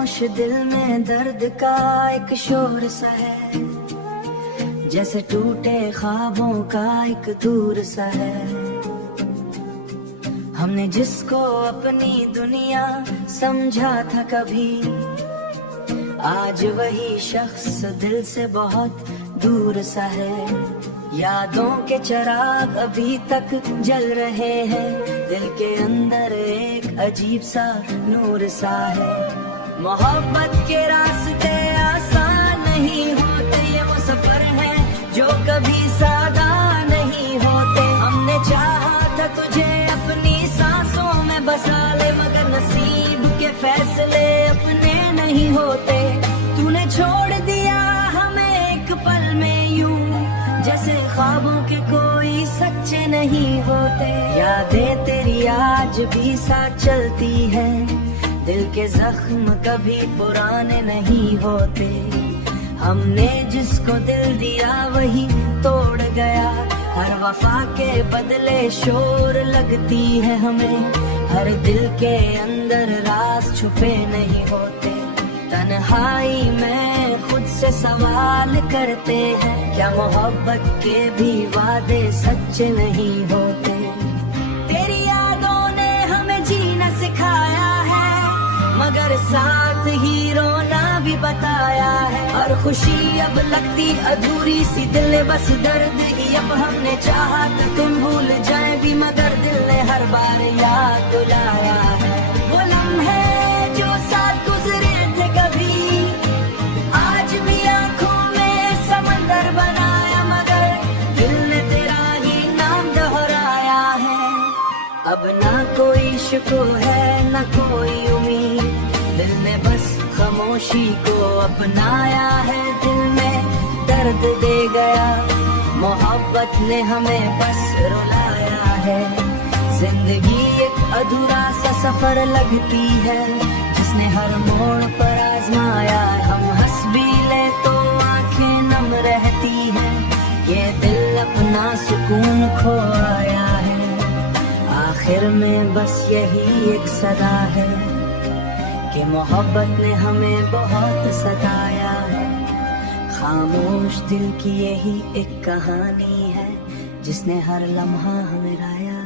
खामोश दिल में दर्द का एक शोर सा है, जैसे टूटे ख्वाबों का एक दूर सा है। हमने जिसको अपनी दुनिया समझा था कभी, आज वही शख्स दिल से बहुत दूर सा है। यादों के चिराग अभी तक जल रहे हैं, दिल के अंदर एक अजीब सा नूर सा है। मोहब्बत के रास्ते आसान नहीं होते, ये वो सफर है जो कभी सादा नहीं होते। हमने चाहा था तुझे अपनी सांसों में बसा ले, मगर नसीब के फैसले अपने नहीं होते। तूने छोड़ दिया हमें एक पल में यूं, जैसे ख्वाबों के कोई सच्चे नहीं होते। यादें तेरी आज भी साथ चलती है, दिल के जख्म कभी पुराने नहीं होते। हमने जिसको दिल दिया वही तोड़ गया, हर वफा के बदले शोर लगती है हमें। हर दिल के अंदर राज छुपे नहीं होते। तन्हाई में खुद से सवाल करते हैं, क्या मोहब्बत के भी वादे सच्चे नहीं होते। तेरी यादों ने हमें जीना सिखाया है, मगर साथ ही रोना भी बताया है। और खुशी अब लगती अधूरी सी, दिल ने बस दर्द ही अब हमने चाहा था तुम भूल जाए भी, मगर दिल ने हर बार याद दिलाया है। वो लम्हे जो साथ गुजरे थे कभी, आज भी आंखों में समंदर बनाया, मगर दिल ने तेरा ही नाम दोहराया है। अब ना कोई शुक्र है ना कोई उम्मीद, दिल ने बस खामोशी को अपनाया है। दिल में दर्द दे गया, मोहब्बत ने हमें बस रुलाया है। जिंदगी एक अधूरा सा सफर लगती है, जिसने हर मोड़ पर आजमाया। हम हंस भी ले तो आंखें नम रहती हैं, ये दिल अपना सुकून खो आया है। आखिर में बस यही एक सदा है कि मोहब्बत ने हमें बहुत सताया है। खामोश दिल की यही एक कहानी है, जिसने हर लम्हा हमें राया